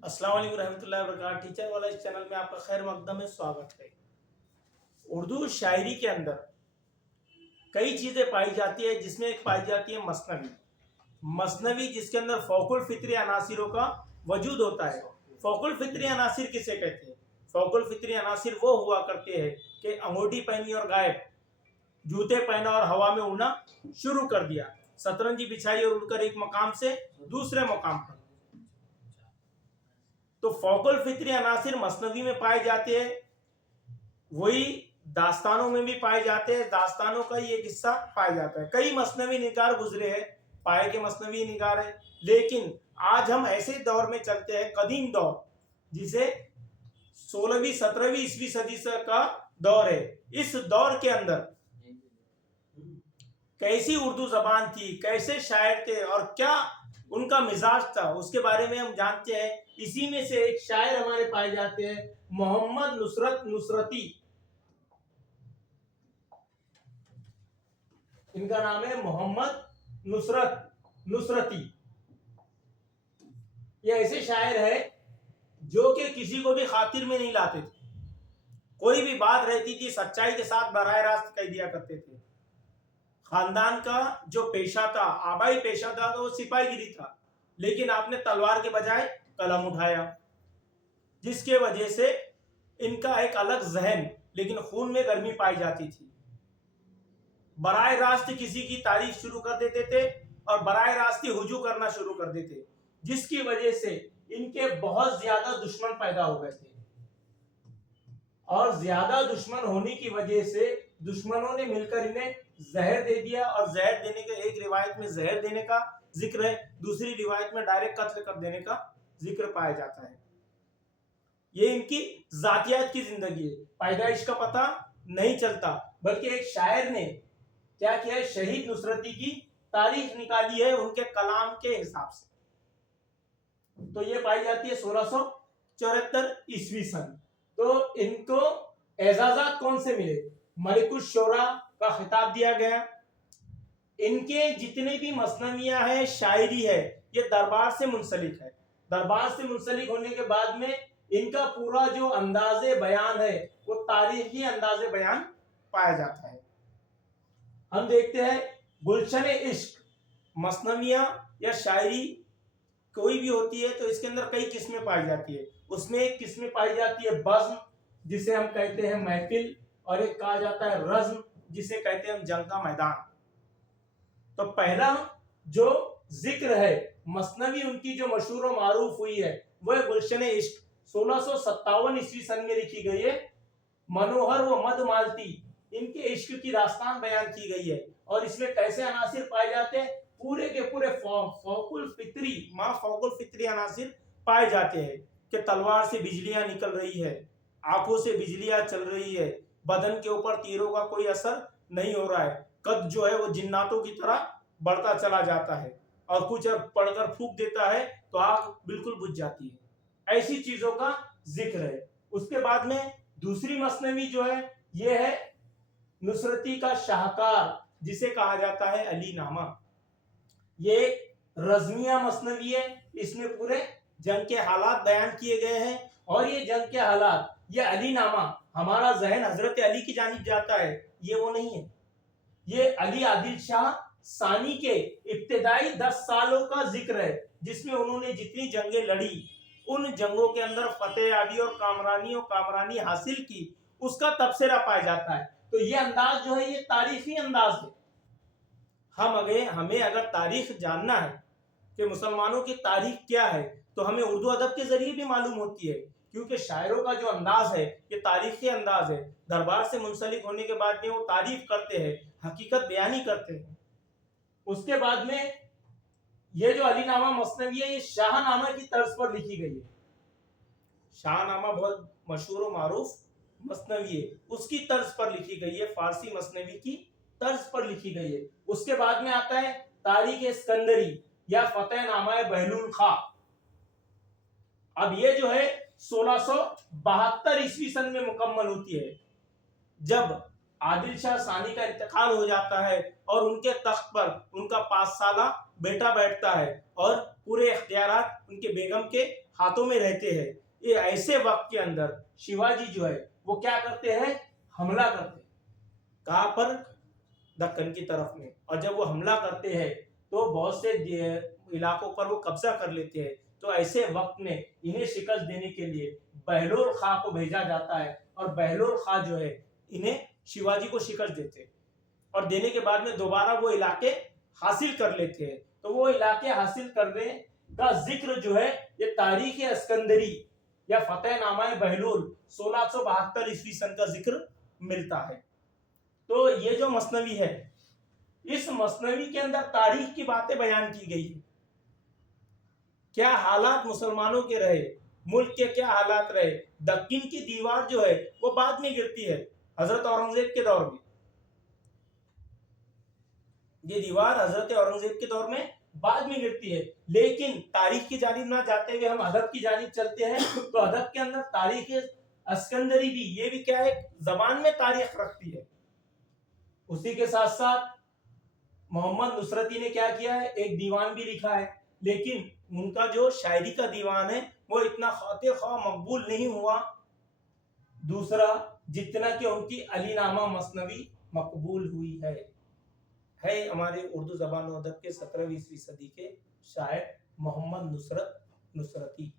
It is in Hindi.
अस्सलाम वालेकुम रहमतुल्लाहि व बरकातहू। टीचर वाला इस चैनल में आपका खैर मकदम में स्वागत है। उर्दू शायरी के अंदर कई चीज़ें पाई जाती है, जिसमें एक पाई जाती है मसनवी। मसनवी जिसके अंदर फ़ौकुल फितरी अनासिरों का वजूद होता है। फ़ौकुल फितरी अनासिर किसे कहते हैं? फ़ौकुल फितरी अनासिर वो हुआ करते हैं कि अंगूठी पहनी और गायब, जूते पहना और हवा में उड़ना शुरू कर दिया, शतरंजी बिछाई और उड़कर एक मकाम से दूसरे मकाम पर। तो फ़ौकुल फितरी अनासिर मसनवी में पाए जाते हैं, वही दास्तानों में भी पाए जाते हैं। दास्तानों का ये किस्सा पाया जाता है। कई मसनवी निगार गुजरे हैं, पाए के मसनवी निगार है, लेकिन आज हम ऐसे दौर में चलते हैं, कदीम दौर, जिसे 16वीं 17वीं ईस्वी सदी का दौर है। इस दौर के अंदर कैसी उर्दू जबान थी, कैसे शायर थे और क्या उनका मिजाज था, उसके बारे में हम जानते हैं। इसी में से एक शायर हमारे पाए जाते हैं, मोहम्मद नुसरत नुसरती। इनका नाम है मोहम्मद नुसरत नुसरती। ये ऐसे शायर है जो कि किसी को भी खातिर में नहीं लाते थे। कोई भी बात रहती थी सच्चाई के साथ बराह रास्त कह दिया करते थे। खानदान का जो पेशा था, आबाई पेशा था, तो वो सिपाहीगिरी था, लेकिन आपने तलवार के बजाय कलम उठाया, जिसके वजह से इनका एक अलग जहन, लेकिन खून में गर्मी पाई जाती थी। बराह रास्त किसी की तारीफ शुरू कर देते थे और बराह रास्त ही हुजू करना शुरू कर देते, जिसकी वजह से इनके बहुत ज्यादा दुश्मन पैदा हो गए थे। और ज्यादा दुश्मन होने की वजह से दुश्मनों ने मिलकर इन्हें जहर दे दिया। और जहर देने के, एक रिवायत में जहर देने का जिक्र है, दूसरी रिवायत में डायरेक्ट कत्ल कर देने का जिक्र पाया जाता है। ये इनकी जातियात की जिंदगी है। पैदाइश का पता नहीं चलता, बल्कि एक शायर ने क्या किया है, शहीद नुसरती की तारीख निकाली है उनके कलाम के हिसाब से। तो ये पाई जाती है 1674 ईस्वी सन। तो इनको एजाजात कौन से मिले? मलिकुश शोरा का खिताब दिया गया। इनके जितने भी मसनवियां हैं, शायरी है, ये दरबार से मुंसलिक है। दरबार से मुंसलिक होने के बाद में इनका पूरा जो अंदाजे बयान है, वो तारीखी अंदाजे बयान पाया जाता है। हम देखते हैं गुलशन इश्क, मसनवियां या शायरी कोई भी होती है तो इसके अंदर कई किस्में पाई जाती है। उसमें एक किस्में पाई जाती है बज़्म, जिसे हम कहते हैं महफिल, और एक कहा जाता है रज़्म, जिसे कहते हैं हम जंग का मैदान। तो पहला जो जिक्र है मसनवी उनकी जो मशहूर और मारूफ हुई है, वह गुलशन इश्क 1657 ईस्वी सन में लिखी गई है। मनोहर व मधमालती, इनके इश्क की दास्तान बयान की गई है। और इसमें कैसे अनासिर पाए जाते हैं? पूरे के पूरे फ़ौकुल फितरी अनासिर पाए जाते हैं कि तलवार से बिजलियां निकल रही है, आंखों से बिजलियां चल रही है, बदन के ऊपर तीरों का कोई असर नहीं हो रहा है, कद जो है वो जिन्नातों की तरह बढ़ता चला जाता है, और कुछ पढ़कर फूंक देता है तो आग बिल्कुल बुझ जाती है। ऐसी चीजों का जिक्र है। उसके बाद में दूसरी मसनवी जो है, ये है नुसरती का शाहकार, जिसे कहा जाता है अली नामा। ये रज़मिया मसनवी है। इसमें पूरे जंग के हालात बयान किए गए हैं। और ये जंग के हालात, ये अली नामा, हमारा जहन हजरत अली की जानिब जाता है, ये वो नहीं है। ये अली आदिल शाह सानी के इब्तिदाई 10 सालों का जिक्र है, जिसमें उन्होंने जितनी जंगें लड़ी, उन जंगों के अंदर फतेह याबी और कामरानी हासिल की, उसका तबसरा पाया जाता है। तो ये अंदाज जो है, ये तारीखी अंदाज है। हमें अगर तारीख जानना है कि मुसलमानों की तारीख क्या है, तो हमें उर्दू अदब के जरिए भी मालूम होती है, क्योंकि शायरों का जो अंदाज है, ये तारीखी अंदाज है। दरबार से मुंसलिक होने के बाद में वो तारीफ करते हैं, हकीकत बयानी करते हैं। उसके बाद में ये जो अलीनामा मसनवी है, ये शाहनामा की तर्ज पर लिखी गई है। शाहनामा बहुत मशहूर और मारूफ मसनवी है, उसकी तर्ज पर लिखी गई है, फारसी मसनवी की तर्ज पर लिखी गई है। उसके बाद में आता है तारीख स्कंदरी या फतेह नामा बहलुल खा। अब ये जो है 1672 ईस्वी सन में मुकम्मल होती है, जब आदिल शाह सानी का इंतकाल हो जाता है और उनके तख्त पर उनका 5 साला बेटा बैठता है और पूरे इख्तियारात उनके बेगम के हाथों में रहते हैं। ये ऐसे वक्त के अंदर शिवाजी जो है वो क्या करते हैं, हमला करते हैं। कहाँ पर, दक्कन की तरफ में। और जब वो हमला करते हैं तो बहुत से इलाकों पर वो कब्जा कर लेते हैं। तो ऐसे वक्त में इन्हें शिकस्त देने के लिए बहलोल खां को भेजा जाता है और बहलोल खां जो है इन्हें शिवाजी को शिकस्त देते हैं और देने के बाद में दोबारा वो इलाके हासिल कर लेते हैं। तो वो इलाके हासिल करने का जिक्र जो है ये तारीख अस्कंदरी या फतेहनामा बहलोल 1672 ईस्वी सन का जिक्र मिलता है। तो ये जो मसनवी है, इस मसनवी के अंदर तारीख की बातें बयान की गई है। क्या हालात मुसलमानों के रहे, मुल्क के क्या हालात रहे। दक्कन की दीवार जो है वो बाद में गिरती है, हजरत औरंगजेब के दौर में। ये दीवार हजरत औरंगजेब के दौर में बाद में गिरती है। लेकिन तारीख की जानिब ना जाते हुए हम अदब की जानिब चलते हैं। तो अदब के अंदर तारीख अस्कंदरी भी, ये भी क्या है, जबान में तारीख रखती है। उसी के साथ साथ मोहम्मद नुसरती ने क्या किया है, एक दीवान भी लिखा है। लेकिन उनका जो शायरी का दीवान है वो इतना खातिर ख्वाह मकबूल नहीं हुआ दूसरा जितना कि उनकी अलीनामा मसनवी मकबूल हुई है हमारे उर्दू जबान और अदब के 17वीं सदी के शायर मोहम्मद नुसरती।